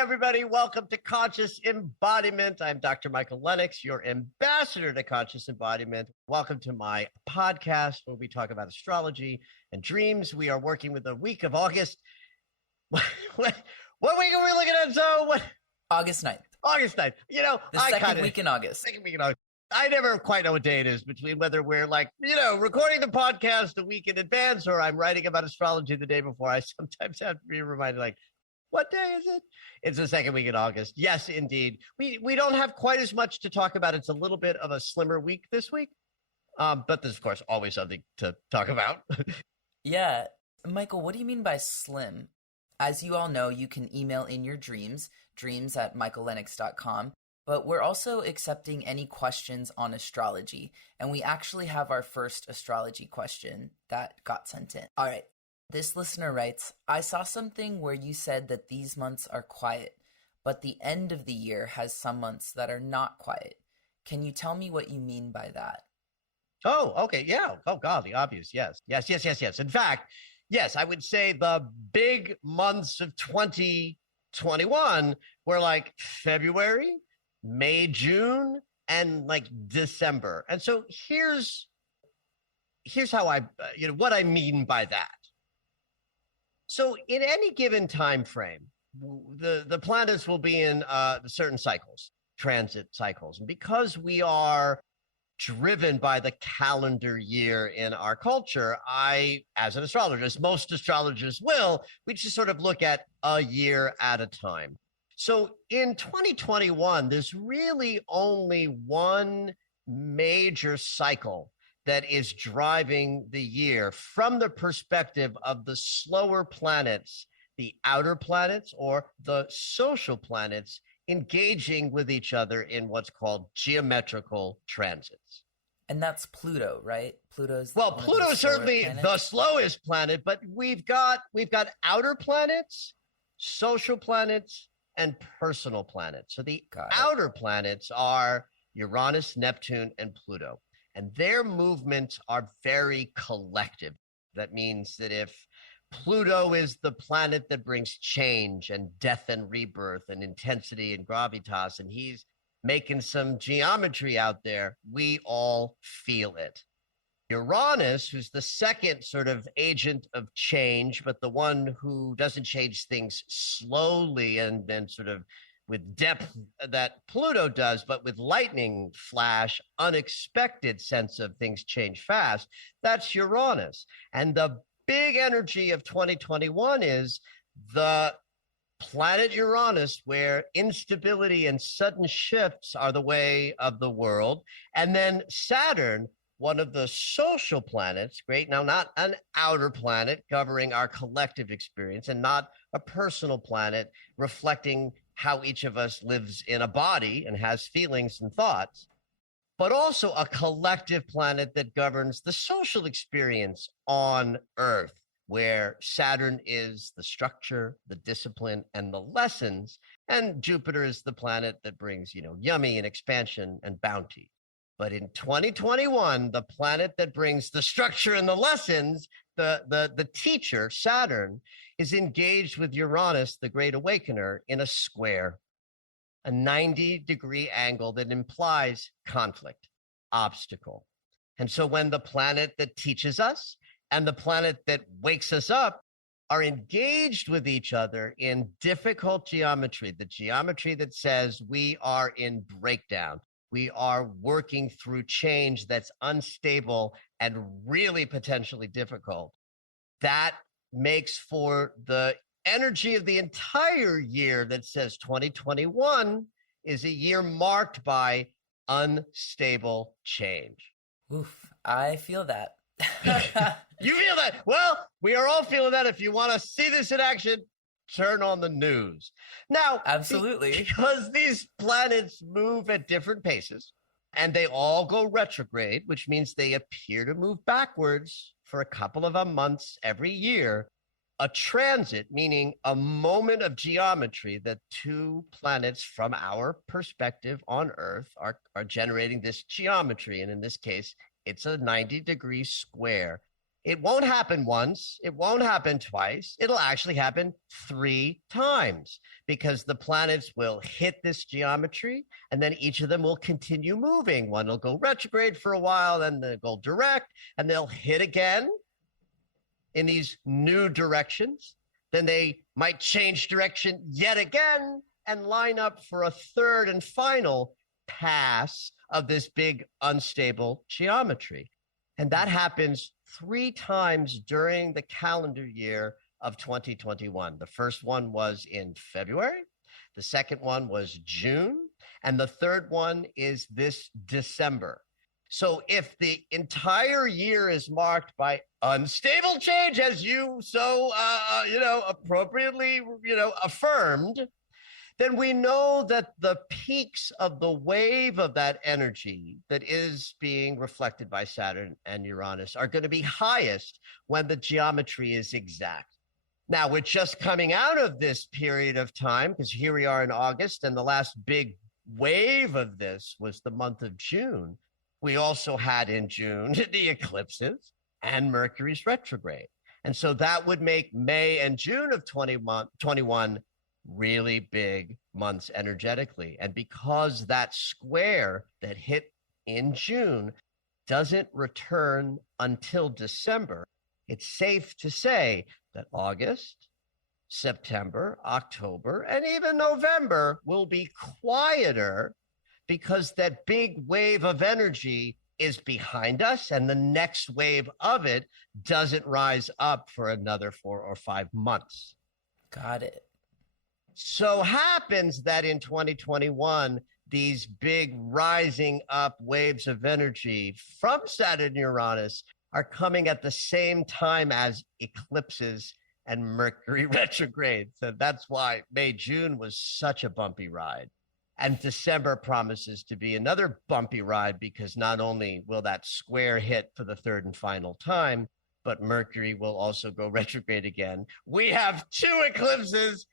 everybody. Welcome to Conscious Embodiment. I'm Dr. Michael Lennox, your ambassador to Conscious Embodiment. Welcome to my podcast where we talk about astrology and dreams. We are working with the week of August. What week are we looking at, Zoe? August 9th. August 9th. You know, the second week in August. I never quite know what day it is between whether we're recording the podcast a week in advance or I'm writing about astrology the day before. I sometimes have to be reminded, what day is it? It's the second week in August. Yes, indeed. We don't have quite as much to talk about. It's a little bit of a slimmer week this week. But there's, of course, always something to talk about. Yeah. Michael, what do you mean by slim? As you all know, you can email in your dreams@michaellennox.com. But we're also accepting any questions on astrology. And we actually have our first astrology question that got sent in. All right. This listener writes, I saw something where you said that these months are quiet, but the end of the year has some months that are not quiet. Can you tell me what you mean by that? Oh, okay. Yeah. Oh, God, the obvious. Yes. In fact, yes, I would say the big months of 2021 were like February, May, June, and December. And so here's how what I mean by that. So in any given time frame, the planets will be in certain cycles, transit cycles. And because we are driven by the calendar year in our culture, I, as an astrologist, most astrologers will, we just sort of look at a year at a time. So in 2021, there's really only one major cycle that is driving the year from the perspective of the slower planets, the outer planets, or the social planets engaging with each other in what's called geometrical transits. And that's Pluto, right? Pluto's certainly the slowest planet, but we've got outer planets, social planets, and personal planets. So the outer planets are Uranus, Neptune, and Pluto. And their movements are very collective. That means that if Pluto is the planet that brings change and death and rebirth and intensity and gravitas, and he's making some geometry out there, we all feel it. Uranus, who's the second sort of agent of change, but the one who doesn't change things slowly and then sort of with depth that Pluto does, but with lightning flash, unexpected sense of things change fast, that's Uranus. And the big energy of 2021 is the planet Uranus, where instability and sudden shifts are the way of the world. And then Saturn, one of the social planets, great, now not an outer planet covering our collective experience and not a personal planet reflecting how each of us lives in a body and has feelings and thoughts, but also a collective planet that governs the social experience on Earth, where Saturn is the structure, the discipline, and the lessons, and Jupiter is the planet that brings, yummy and expansion and bounty. But in 2021, the planet that brings the structure and the lessons, the teacher, Saturn, is engaged with Uranus, the Great Awakener, in a square, a 90-degree angle that implies conflict, obstacle. And so when the planet that teaches us and the planet that wakes us up are engaged with each other in difficult geometry, the geometry that says we are in breakdown, we are working through change that's unstable and really potentially difficult, that makes for the energy of the entire year that says 2021 is a year marked by unstable change. Oof, I feel that. You feel that? Well, we are all feeling that. If you want to see this in action, turn on the news. Now, absolutely, because these planets move at different paces and they all go retrograde, which means they appear to move backwards for a couple of months every year. A transit, meaning a moment of geometry that two planets from our perspective on Earth are generating this geometry. And in this case, it's a 90-degree square. It won't happen once. It won't happen twice. It'll actually happen 3 times because the planets will hit this geometry and then each of them will continue moving. One will go retrograde for a while, then they'll go direct, and they'll hit again in these new directions. Then they might change direction yet again and line up for a third and final pass of this big unstable geometry. And that happens 3 times during the calendar year of 2021. The first one was in February. The second one was June. And the third one is this December. So if the entire year is marked by unstable change, as you so, appropriately, affirmed, then we know that the peaks of the wave of that energy that is being reflected by Saturn and Uranus are going to be highest when the geometry is exact. Now, we're just coming out of this period of time because here we are in August, and the last big wave of this was the month of June. We also had in June the eclipses and Mercury's retrograde. And so that would make May and June of 2021 really big months energetically. And because that square that hit in June doesn't return until December, it's safe to say that August, September, October, and even November will be quieter because that big wave of energy is behind us and the next wave of it doesn't rise up for another 4 or 5 months. Got it. So happens that in 2021, these big rising up waves of energy from Saturn and Uranus are coming at the same time as eclipses and Mercury retrograde. So that's why May, June was such a bumpy ride. And December promises to be another bumpy ride because not only will that square hit for the third and final time, but Mercury will also go retrograde again. We have 2 eclipses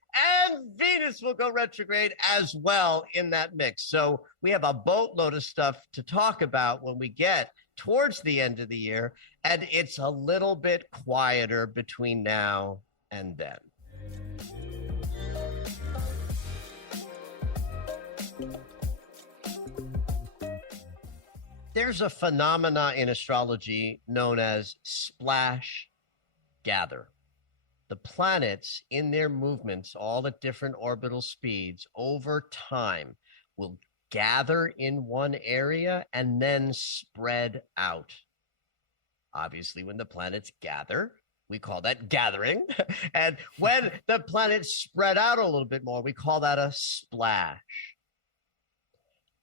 and Venus will go retrograde as well in that mix. So we have a boatload of stuff to talk about when we get towards the end of the year, and it's a little bit quieter between now and then. There's a phenomena in astrology known as splash gather. The planets in their movements, all at different orbital speeds over time, will gather in one area and then spread out. Obviously, when the planets gather, we call that gathering. And when the planets spread out a little bit more, we call that a splash.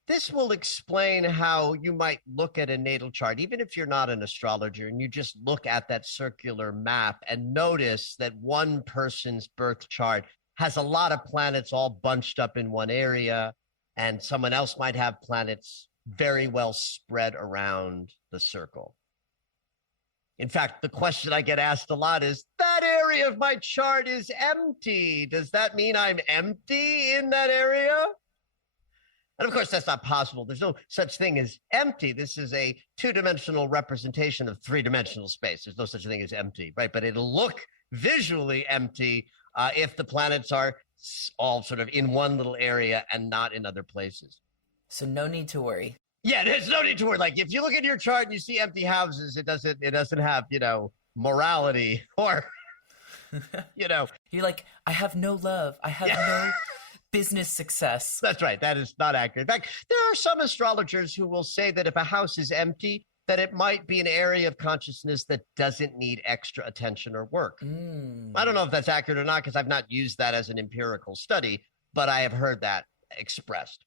This will explain how you might look at a natal chart, even if you're not an astrologer, and you just look at that circular map and notice that one person's birth chart has a lot of planets all bunched up in one area, and someone else might have planets very well spread around the circle. In fact, the question I get asked a lot is, that area of my chart is empty. Does that mean I'm empty in that area? And of course, that's not possible. There's no such thing as empty. This is a 2-dimensional representation of 3-dimensional space. There's no such thing as empty, right? But it'll look visually empty if the planets are all sort of in one little area and not in other places. So no need to worry. Yeah, there's no need to worry. Like if you look at your chart and you see empty houses, it doesn't have, morality or, You're like, I have no love. I have no business success. That's right. That is not accurate. In fact, there are some astrologers who will say that if a house is empty, that it might be an area of consciousness that doesn't need extra attention or work. I don't know if that's accurate or not because I've not used that as an empirical study, but I have heard that expressed.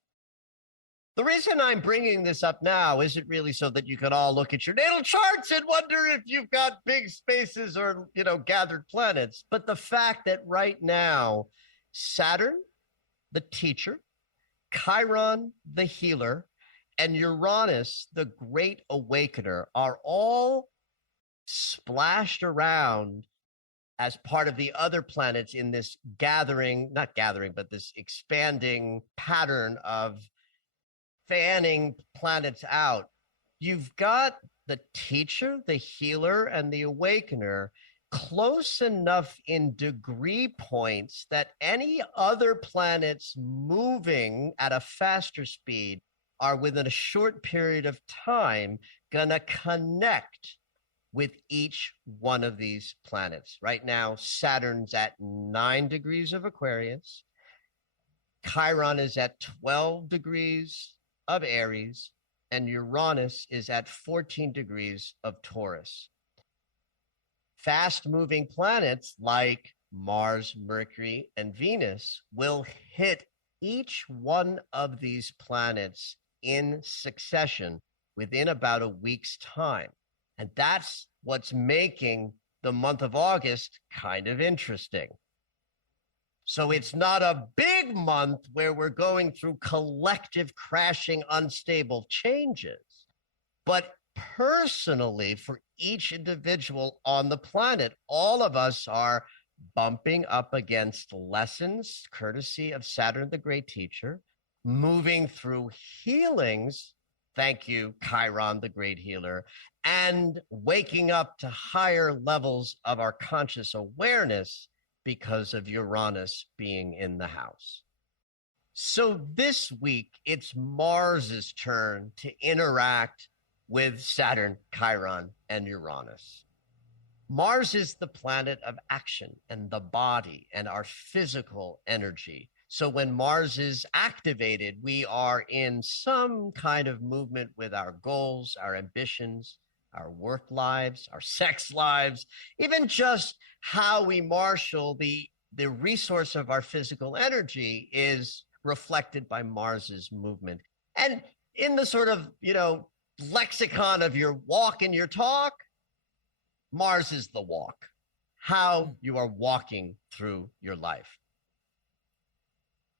The reason I'm bringing this up now isn't really so that you can all look at your natal charts and wonder if you've got big spaces or, gathered planets, but the fact that right now, Saturn, the teacher, Chiron, the healer, and Uranus, the great awakener, are all splashed around as part of the other planets in this this expanding pattern of fanning planets out. You've got the teacher, the healer, and the awakener close enough in degree points that any other planets moving at a faster speed are within a short period of time going to connect with each one of these planets. Right now, Saturn's at 9 degrees of Aquarius. Chiron is at 12 degrees of Aries, and Uranus is at 14 degrees of Taurus. Fast-moving planets like Mars, Mercury, and Venus will hit each one of these planets in succession within about a week's time. And that's what's making the month of August kind of interesting. So it's not a big month where we're going through collective crashing, unstable changes, but personally, for each individual on the planet, all of us are bumping up against lessons, courtesy of Saturn, the great teacher, moving through healings, thank you, Chiron, the great healer, and waking up to higher levels of our conscious awareness because of Uranus being in the house. So this week, it's Mars's turn to interact with Saturn, Chiron, and Uranus. Mars is the planet of action and the body and our physical energy. So when Mars is activated, we are in some kind of movement with our goals, our ambitions, our work lives, our sex lives, even just how we marshal the resource of our physical energy is reflected by Mars's movement. And in the sort of, lexicon of your walk and your talk, Mars is the walk, how you are walking through your life.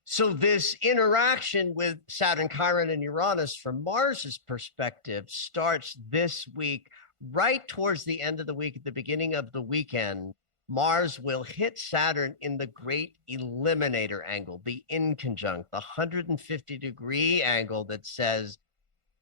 So this interaction with Saturn, Chiron, and Uranus from Mars's perspective starts this week, right towards the end of the week, at the beginning of the weekend. Mars will hit Saturn in the great eliminator angle, the inconjunct, the 150-degree angle that says,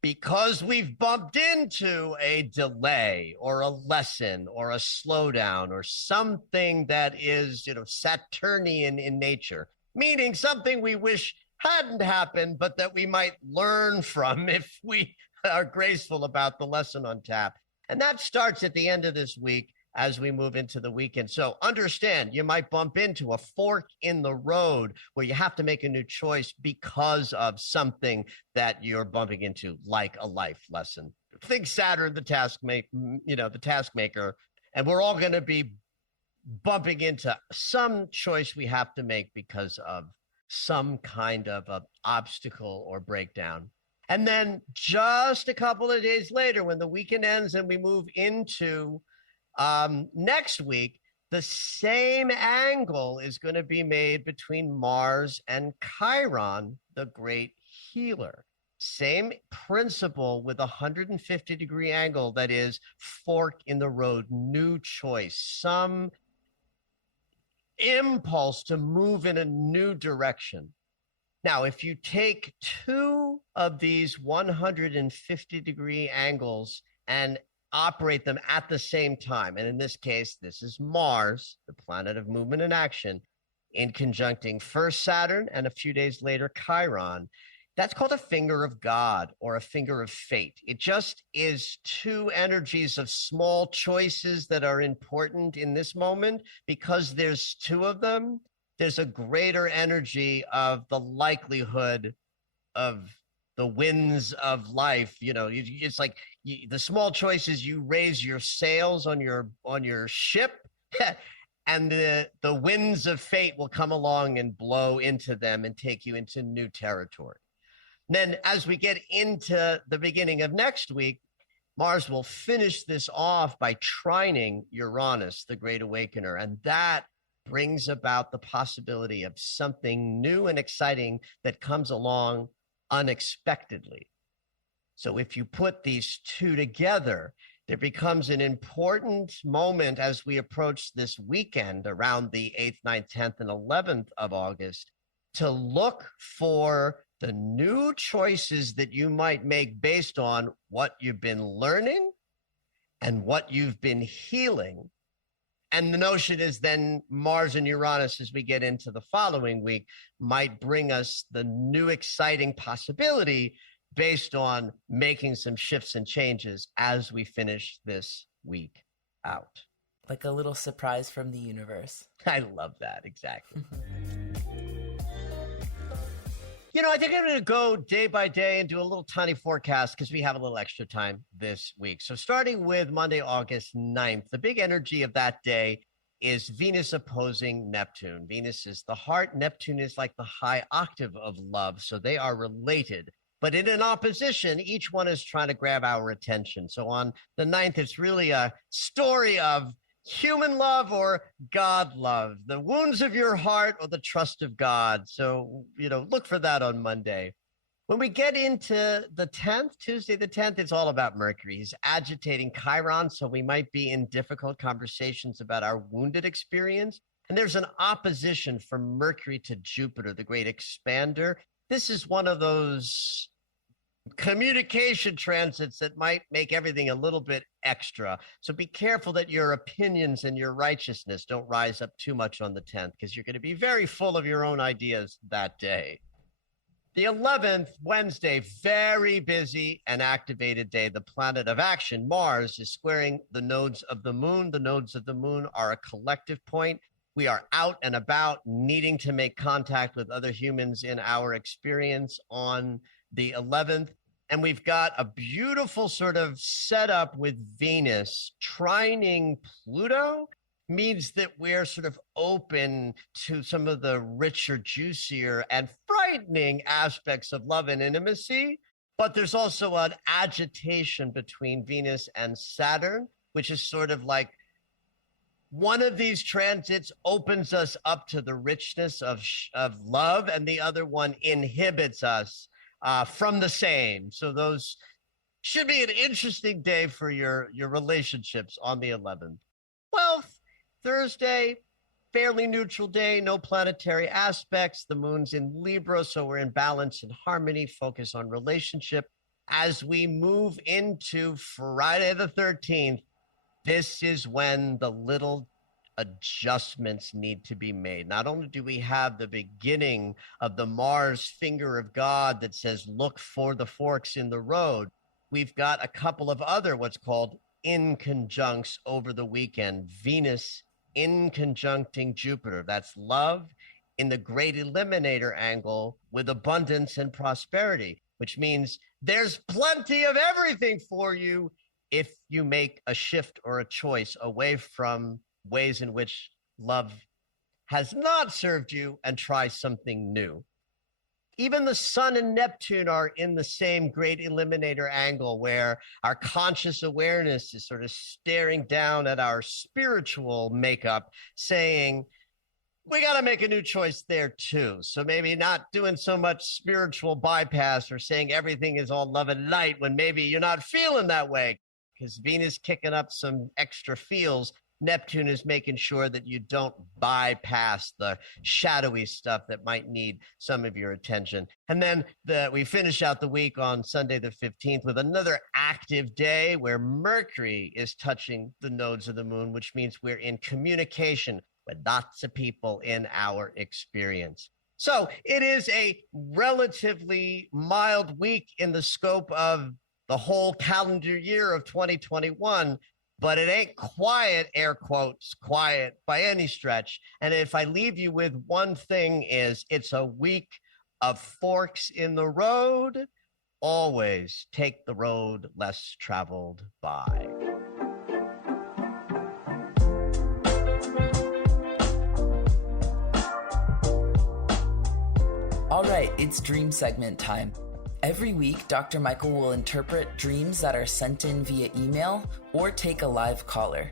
because we've bumped into a delay or a lesson or a slowdown or something that is, Saturnian in nature, meaning something we wish hadn't happened, but that we might learn from if we are graceful about the lesson on tap. And that starts at the end of this week as we move into the weekend. So understand, you might bump into a fork in the road where you have to make a new choice because of something that you're bumping into, like a life lesson. Think Saturn, the taskmaker, and we're all going to be bumping into some choice we have to make because of some kind of an obstacle or breakdown. And then just a couple of days later, when the weekend ends and we move into next week, the same angle is going to be made between Mars and Chiron, the great healer. Same principle with a 150-degree angle, that is, fork in the road, new choice, some impulse to move in a new direction. Now, if you take two of these 150-degree angles and operate them at the same time, and in this case, this is Mars, the planet of movement and action, in conjuncting first Saturn and a few days later Chiron, that's called a finger of God or a finger of fate. It just is two energies of small choices that are important in this moment. Because there's two of them, there's a greater energy of the likelihood of the winds of life. It's like the small choices, you raise your sails on your ship and the winds of fate will come along and blow into them and take you into new territory. Then as we get into the beginning of next week, Mars will finish this off by trining Uranus, the great awakener. And that brings about the possibility of something new and exciting that comes along unexpectedly. So if you put these two together, there becomes an important moment as we approach this weekend around the 8th, 9th, 10th, and 11th of August to look for the new choices that you might make based on what you've been learning and what you've been healing. And the notion is then Mars and Uranus, as we get into the following week, might bring us the new exciting possibility based on making some shifts and changes as we finish this week out. Like a little surprise from the universe. I love that. Exactly. I think I'm going to go day by day and do a little tiny forecast because we have a little extra time this week. So starting with Monday, August 9th, the big energy of that day is Venus opposing Neptune. Venus is the heart. Neptune is like the high octave of love. So they are related. But in an opposition, each one is trying to grab our attention. So on the 9th, it's really a story of human love or God love, the wounds of your heart or the trust of God. So, look for that on Monday. When we get into the 10th, Tuesday the 10th, it's all about Mercury. He's agitating Chiron, so we might be in difficult conversations about our wounded experience. And there's an opposition from Mercury to Jupiter, the great expander. This is one of those communication transits that might make everything a little bit extra. So be careful that your opinions and your righteousness don't rise up too much on the 10th, because you're going to be very full of your own ideas that day. The 11th, Wednesday, very busy and activated day. The planet of action, Mars, is squaring the nodes of the moon. The nodes of the moon are a collective point. We are out and about, needing to make contact with other humans in our experience on the 11th. And we've got a beautiful sort of setup with Venus trining Pluto. Means that we're sort of open to some of the richer, juicier, and frightening aspects of love and intimacy. But there's also an agitation between Venus and Saturn, which is sort of like one of these transits opens us up to the richness of love, and the other one inhibits us from the same. So those should be an interesting day for your relationships on the 11th. 12th, Thursday, fairly neutral day, no planetary aspects. The moon's in Libra, so we're in balance and harmony, focus on relationship. As we move into Friday the 13th, this is when the little adjustments need to be made. Not only do we have the beginning of the Mars finger of God that says, look for the forks in the road, we've got a couple of other what's called inconjuncts over the weekend. Venus inconjuncting Jupiter. That's love in the great eliminator angle with abundance and prosperity, which means there's plenty of everything for you if you make a shift or a choice away from ways in which love has not served you and try something new. Even the Sun and Neptune are in the same great eliminator angle, where our conscious awareness is sort of staring down at our spiritual makeup, saying, we got to make a new choice there too. So maybe not doing so much spiritual bypass or saying everything is all love and light when maybe you're not feeling that way, because Venus kicking up some extra feels. Neptune is making sure that you don't bypass the shadowy stuff that might need some of your attention. And then we finish out the week on Sunday the 15th with another active day where Mercury is touching the nodes of the moon, which means we're in communication with lots of people in our experience. So it is a relatively mild week in the scope of the whole calendar year of 2021. But it ain't quiet, air quotes, quiet by any stretch. And if I leave you with one thing, is it's a week of forks in the road. Always take the road less traveled by. All right, it's dream segment time. Every week, Dr. Michael will interpret dreams that are sent in via email or take a live caller.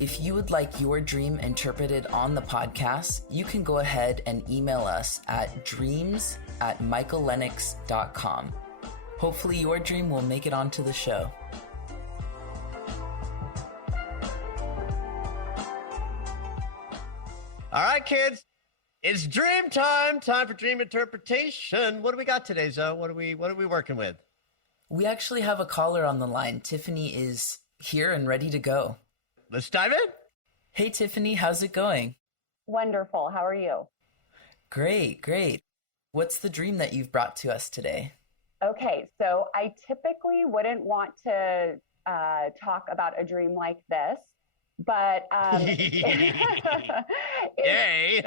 If you would like your dream interpreted on the podcast, you can go ahead and email us at dreams@michaellennox.com. Hopefully your dream will make it onto the show. All right, kids. It's dream time for dream interpretation. What do we got today, Zoe? What are we working with? We actually have a caller on the line. Tiffany is Here and ready to go. Let's dive in. Hey, Tiffany, how's it going? Wonderful. How are you? Great, great. What's the dream that you've brought to us today? Okay, so I typically wouldn't want to talk about a dream like this, but Yay!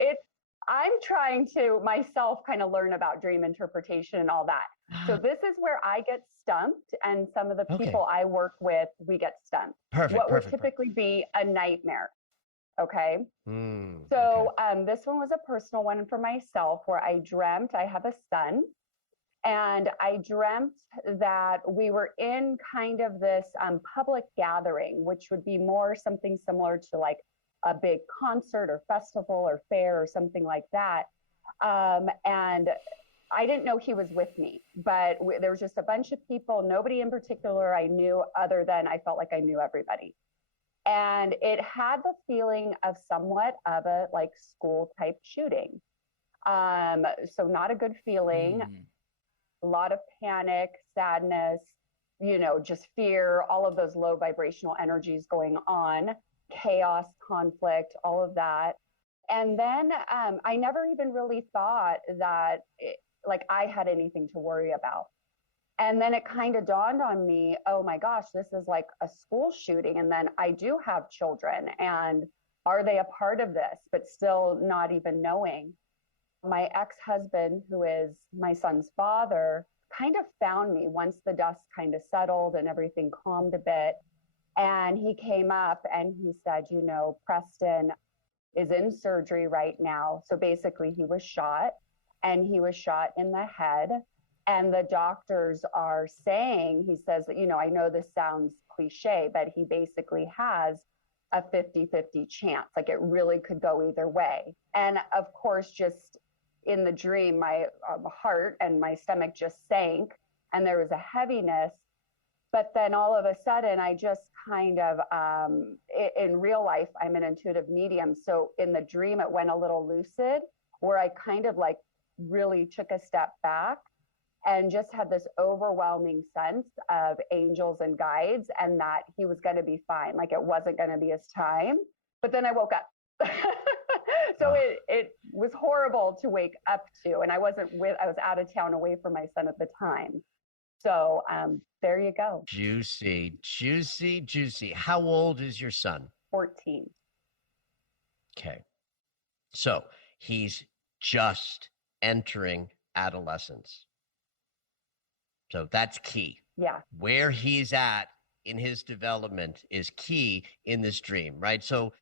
it's I'm trying to myself kind of learn about dream interpretation and all that. So this is where I get stumped, and some of the people I work with, we get stumped. What would typically be a nightmare? Okay. This one was a personal one for myself, where I dreamt I have a son. And I dreamt that we were in kind of this public gathering, which would be more something similar to like a big concert or festival or fair or something like that. And I didn't know he was with me, but there was just a bunch of people, nobody in particular I knew, other than I felt like I knew everybody. And it had the feeling of somewhat of a like school type shooting. So not a good feeling. A lot of panic, sadness, just fear, all of those low vibrational energies going on, chaos, conflict, all of that. And then I never even really thought that I had anything to worry about. And then it kind of dawned on me, oh my gosh, this is like a school shooting. And then I do have children, and are they a part of this? But still not even knowing. My ex-husband, who is my son's father, kind of found me once the dust kind of settled and everything calmed a bit. And he came up and he said, Preston is in surgery right now. So basically he was shot, and he was shot in the head. And the doctors are saying, he says that, I know this sounds cliche, but he basically has a 50-50 chance. Like it really could go either way. And of course, just in the dream, my heart and my stomach just sank, and there was a heaviness. But then all of a sudden, I just kind of, in real life, I'm an intuitive medium. So in the dream, it went a little lucid, where I kind of like really took a step back and just had this overwhelming sense of angels and guides, and that he was going to be fine. Like it wasn't going to be his time. But then I woke up. So it was horrible to wake up to, and I was out of town away from my son at the time. So there you go. Juicy, juicy, juicy. How old is your son? 14. Okay. So he's just entering adolescence. So that's key. Yeah. Where he's at in his development is key in this dream, right? So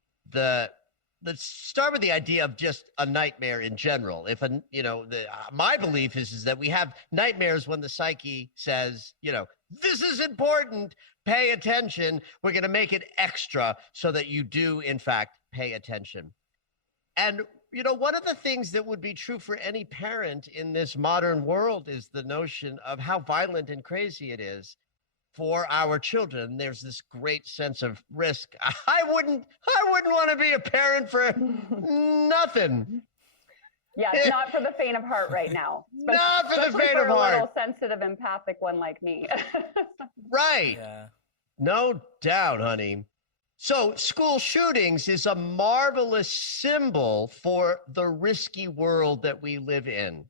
let's start with the idea of just a nightmare in general. If my belief is that we have nightmares when the psyche says, this is important, pay attention. We're going to make it extra so that you do, in fact, pay attention. And, one of the things that would be true for any parent in this modern world is the notion of how violent and crazy it is for our children. There's this great sense of risk. I wouldn't want to be a parent for nothing. Yeah, it's not for the faint of heart right now. Not for the faint of heart. A little sensitive, empathic one like me. Right. Yeah. No doubt, honey. So school shootings is a marvelous symbol for the risky world that we live in.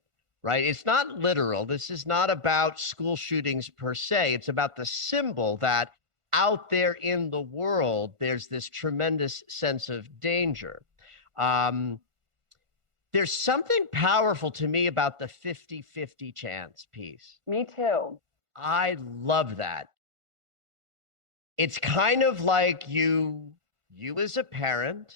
Right? It's not literal. This is not about school shootings per se. It's about the symbol that out there in the world, there's this tremendous sense of danger. There's something powerful to me about the 50-50 chance piece. Me too. I love that. It's kind of like you as a parent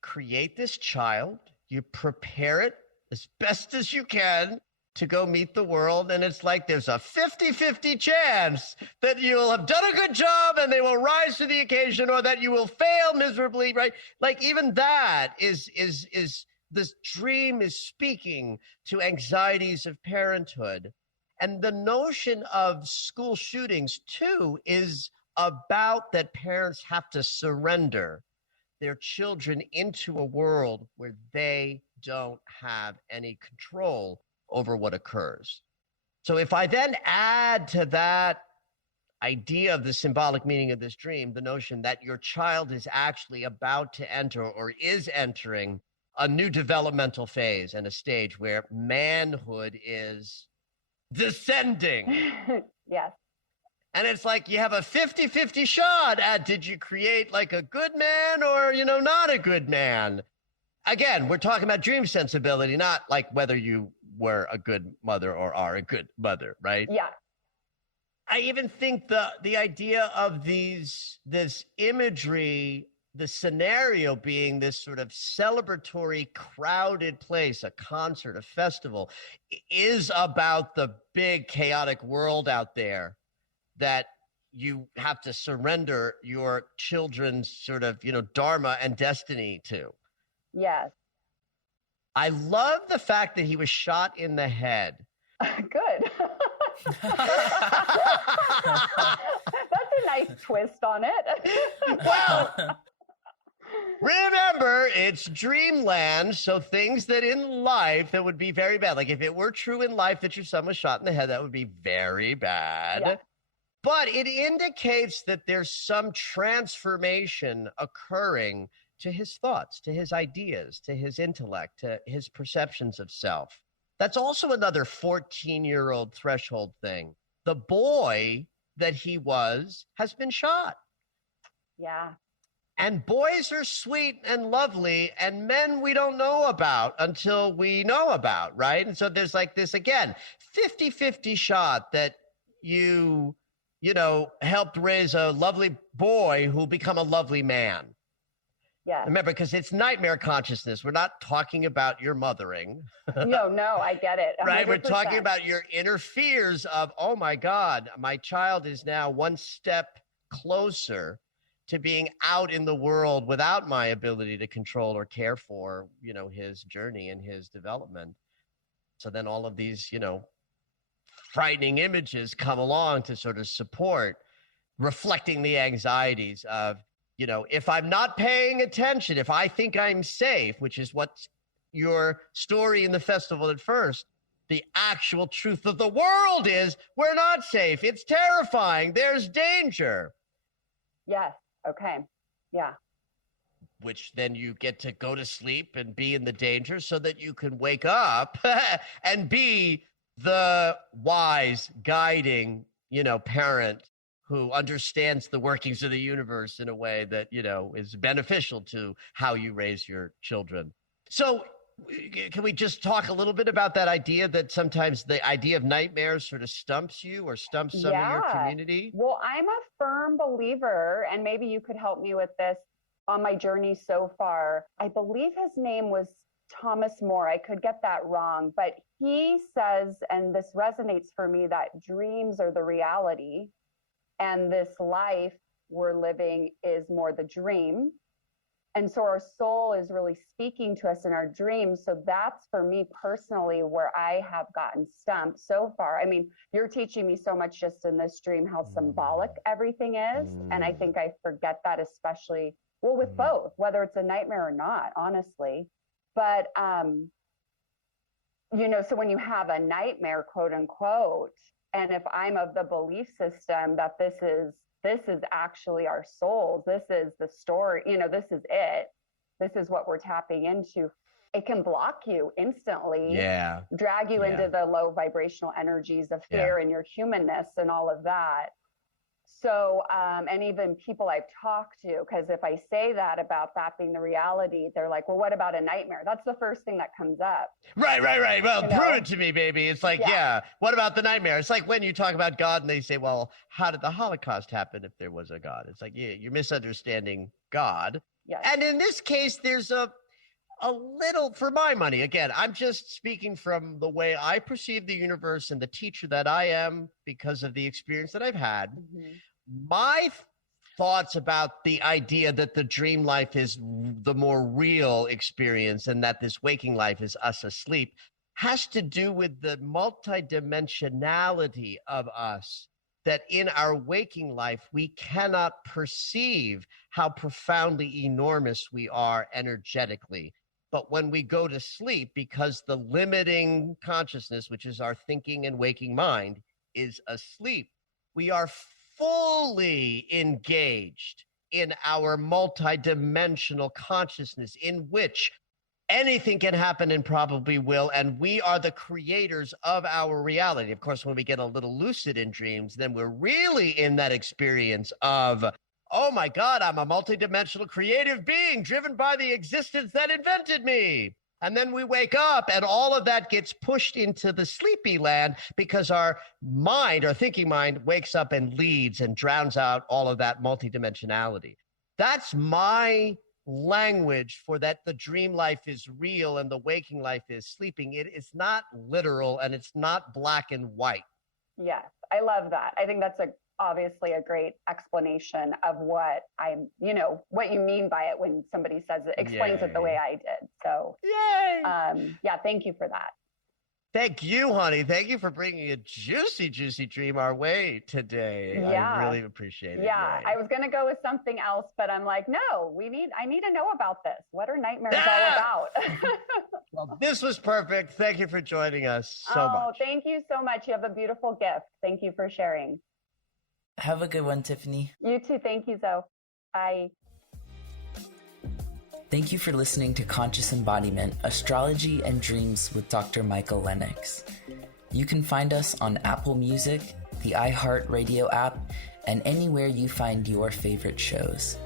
create this child, you prepare it as best as you can to go meet the world. And it's like there's a 50-50 chance that you'll have done a good job and they will rise to the occasion, or that you will fail miserably, right? Like even that is this dream is speaking to anxieties of parenthood. And the notion of school shootings too is about that parents have to surrender their children into a world where they don't have any control over what occurs. So if I then add to that idea of the symbolic meaning of this dream, the notion that your child is actually about to enter or is entering a new developmental phase and a stage where manhood is descending. Yes. And it's like you have a 50-50 shot at, did you create like a good man or, not a good man? Again, we're talking about dream sensibility, not like whether you were a good mother or are a good mother, right? Yeah. I even think the idea of this imagery, the scenario being this sort of celebratory, crowded place, a concert, a festival, is about the big chaotic world out there that you have to surrender your children's sort of, dharma and destiny to. Yes. I love the fact that he was shot in the head. Good. That's a nice twist on it. Well, remember, it's dreamland, so things that in life that would be very bad. Like if it were true in life that your son was shot in the head, that would be very bad. Yeah. But it indicates that there's some transformation occurring to his thoughts, to his ideas, to his intellect, to his perceptions of self. That's also another 14-year-old threshold thing. The boy that he was has been shot. Yeah. And boys are sweet and lovely, and men we don't know about until we know about, right? And so there's like this, again, 50-50 shot that you helped raise a lovely boy who'll become a lovely man. Yeah. Remember, because it's nightmare consciousness. We're not talking about your mothering. No, I get it. 100%. Right? We're talking about your inner fears of, oh my God, my child is now one step closer to being out in the world without my ability to control or care for, his journey and his development. So then all of these, frightening images come along to sort of support reflecting the anxieties of, if I'm not paying attention, if I think I'm safe, which is what your story in the festival at first, the actual truth of the world is we're not safe. It's terrifying. There's danger. Yes. Okay. Yeah. Which then you get to go to sleep and be in the danger so that you can wake up and be the wise, guiding, parent who understands the workings of the universe in a way that, is beneficial to how you raise your children. So can we just talk a little bit about that idea that sometimes the idea of nightmares sort of stumps you or stumps some of your community? Well, I'm a firm believer, and maybe you could help me with this on my journey so far. I believe his name was Thomas More. I could get that wrong, but he says, and this resonates for me, that dreams are the reality. And this life we're living is more the dream. And so our soul is really speaking to us in our dreams. So that's for me personally where I have gotten stumped so far. I mean, you're teaching me so much just in this dream, how symbolic everything is. And I think I forget that, especially, well, with both, whether it's a nightmare or not, honestly. But, so when you have a nightmare, quote unquote, and if I'm of the belief system that this is actually our souls, this is the story, this is it, this is what we're tapping into, it can block you instantly, drag you into the low vibrational energies of fear and your humanness and all of that. So, and even people I've talked to, because if I say that about that being the reality, they're like, well, what about a nightmare? That's the first thing that comes up. Right. Well, prove it to me, baby. It's like, what about the nightmare? It's like when you talk about God and they say, well, how did the Holocaust happen if there was a God? It's like, you're misunderstanding God. Yes. And in this case, there's a little, for my money, again, I'm just speaking from the way I perceive the universe and the teacher that I am because of the experience that I've had. Mm-hmm. My thoughts about the idea that the dream life is the more real experience and that this waking life is us asleep has to do with the multidimensionality of us, that in our waking life, we cannot perceive how profoundly enormous we are energetically. But when we go to sleep, because the limiting consciousness, which is our thinking and waking mind, is asleep, we are fully engaged in our multidimensional consciousness in which anything can happen and probably will, and we are the creators of our reality. Of course, when we get a little lucid in dreams, then we're really in that experience of, oh my God, I'm a multidimensional creative being driven by the existence that invented me. And then we wake up and all of that gets pushed into the sleepy land because our mind, our thinking mind, wakes up and leads and drowns out all of that multidimensionality. That's my language for that the dream life is real and the waking life is sleeping. It is not literal and it's not black and white. Yes, I love that. I think that's obviously a great explanation of what what you mean by it when somebody says it, explains it the way I did. So, yeah, thank you for that. Thank you, honey. Thank you for bringing a juicy, juicy dream our way today. Yeah. I really appreciate it. Yeah, I was going to go with something else, but I'm like, no, I need to know about this. What are nightmares all about? Well, this was perfect. Thank you for joining us so much. Oh, thank you so much. You have a beautiful gift. Thank you for sharing. Have a good one, Tiffany. You too. Thank you, Zoe. Bye. Thank you for listening to Conscious Embodiment, Astrology and Dreams with Dr. Michael Lennox. You can find us on Apple Music, the iHeartRadio app, and anywhere you find your favorite shows.